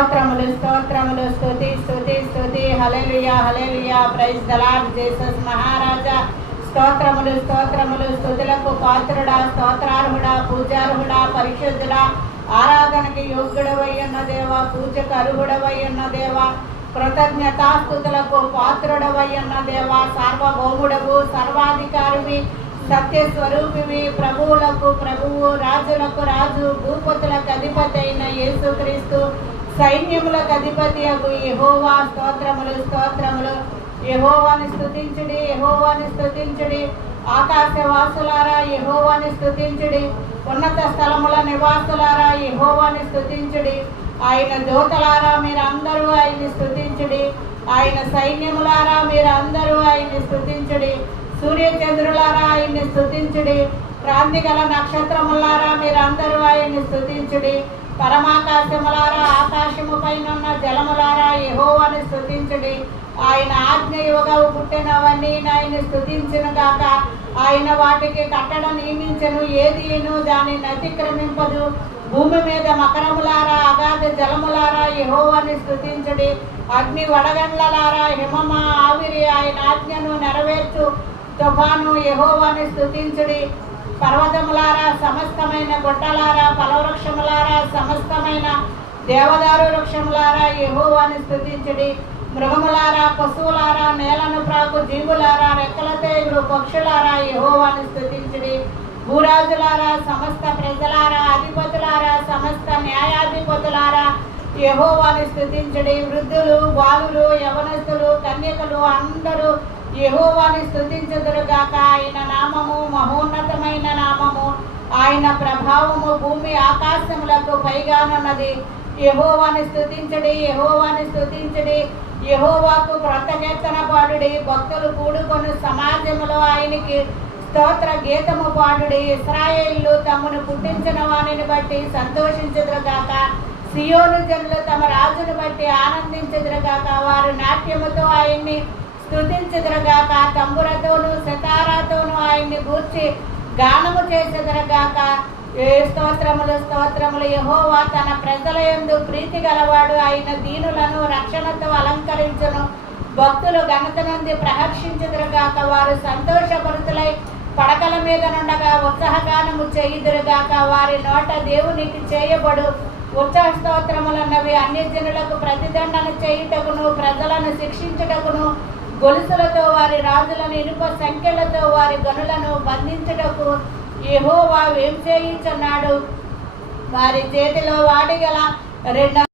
స్తోత్రములు స్తోత్రములు స్తుతి స్తుతి స్తుతి hallelujah hallelujah praise the Lord Jesus మహారాజా. స్తోత్రములు స్తోత్రములు స్తుతులకు పాత్రుడా, స్తోత్రార్హుడా, పూజార్హుడా, పరిశుద్ధుడా, ఆరాధనకి యోగ్యుడవై ఉన్న దేవ, పూజకు అర్హుడవై ఉన్న దేవ, కృతజ్ఞతాస్తుతులకు పాత్రుడవై ఉన్న దేవ, సార్వభౌముడవు, సర్వాధికారివి, సత్యస్వరూపివి, ప్రభువులకు ప్రభువు, రాజులకు రాజు, భూపతులకు అధిపతి అయిన యేసుక్రీస్తు, సైన్యములకు అధిపతి అగు యెహోవా. స్తోత్రములు స్తోత్రములు. యెహోవాని స్తుతించుడి, యెహోవాని స్తుతించుడి. ఆకాశవాసులారా యెహోవాని స్తుతించుడి. ఉన్నత స్థలముల నివాసులారా యెహోవాని స్తుతించుడి. ఆయన దూతలారా మీరందరూ ఆయన్ని స్తుతించుడి. ఆయన సైన్యములారా మీరందరూ ఆయన్ని స్తుతించుడి. సూర్యచంద్రులారా ఆయన్ని స్తుతించుడి. క్రాంతి గల నక్షత్రములారా మీరందరూ ఆయన్ని స్తుతించుడి. పరమాకాశములారా, ఆకాశము పైనున్న జలములారా యెహోవాని స్తుతించుడి. ఆయన ఆజ్ఞ యుగవు పుట్టినవన్నీ ఆయన్ని స్తుతించును గాక. ఆయన వాటికి కట్టడ నియమించను, ఏదిను దానిని అతిక్రమింపదు. భూమి మీద మకరములారా, అగాధ జలములారా యెహోవాని స్తుతించుడి. అగ్ని వడగండ్లలారా, హిమమ ఆవిరి ఆయన ఆజ్ఞను నెరవేర్చు తుఫాను యెహోవాని స్తుతించుడి. పర్వతములారా, సమస్తమైన గుట్టలారా, ఫలవృక్షములారా, సమస్తమైన దేవదారు వృక్షములారా యెహోవాని స్తుతించుడి. మృగములారా, పశువులారా, నేలను ప్రాకు జీవులారా, రెక్కలతో ఎగురు పక్షులారా యెహోవాని స్తుతించుడి. భూరాజులారా, సమస్త ప్రజలారా, అధిపతులారా, సమస్త న్యాయాధిపతులారా యెహోవాని స్తుతించుడి. వృద్ధులు, బాలురు, యవనస్తులు, కన్యకలు అందరూ యెహోవాని స్తుతించుదురుగాక. ఆయన నామము మహోన్నతమైన నామము, ఆయన ప్రభావము భూమి ఆకాశములకు పైగానున్నది. యెహోవాని స్తుతించుడి, యెహోవాని స్తుతించుడి. యెహోవాకు క్రొత్త కీర్తన పాడుడి. భక్తులు కూడుకొని సమాజములో ఆయనకి స్తోత్ర గీతము పాడుడి. ఇశ్రాయేలు తమను పుట్టించిన వానిని బట్టి సంతోషించుదురుగాక. సియోను జనులు తమ రాజును బట్టి ఆనందించుదురుగాక. వారు నాట్యముతో ఆయన్ని స్తుతించుదురుగాక. తంబురతోను సితారాతోను ఆయన్ని గూర్చి గానము చేసేదురుగాక. స్తోత్రములు స్తోత్రములు. యెహోవా తన ప్రజల యందు ప్రీతి గలవాడు. ఆయన దీనులను రక్షణతో అలంకరించును. భక్తులు ఘనత నుండి ప్రహర్షించుదురుగాక. వారు సంతోషభరితులై పడకల మీద నుండగా ఉత్సాహగానము చేయుదురుగాక. వారి నోట దేవునికి చేయబడు ఉత్సాహ స్తోత్రములన్నవి అన్యజనులకు ప్రతిదండన చేయుటకును, ప్రజలను శిక్షించుటకును, గొలుసులతో వారి రాజులను, ఇనుప సంఖ్యలతో వారి గనులను బంధించుటకు యెహోవా ఏం చేయుచున్నాడు. వారి చేతిలో వాడిగల 2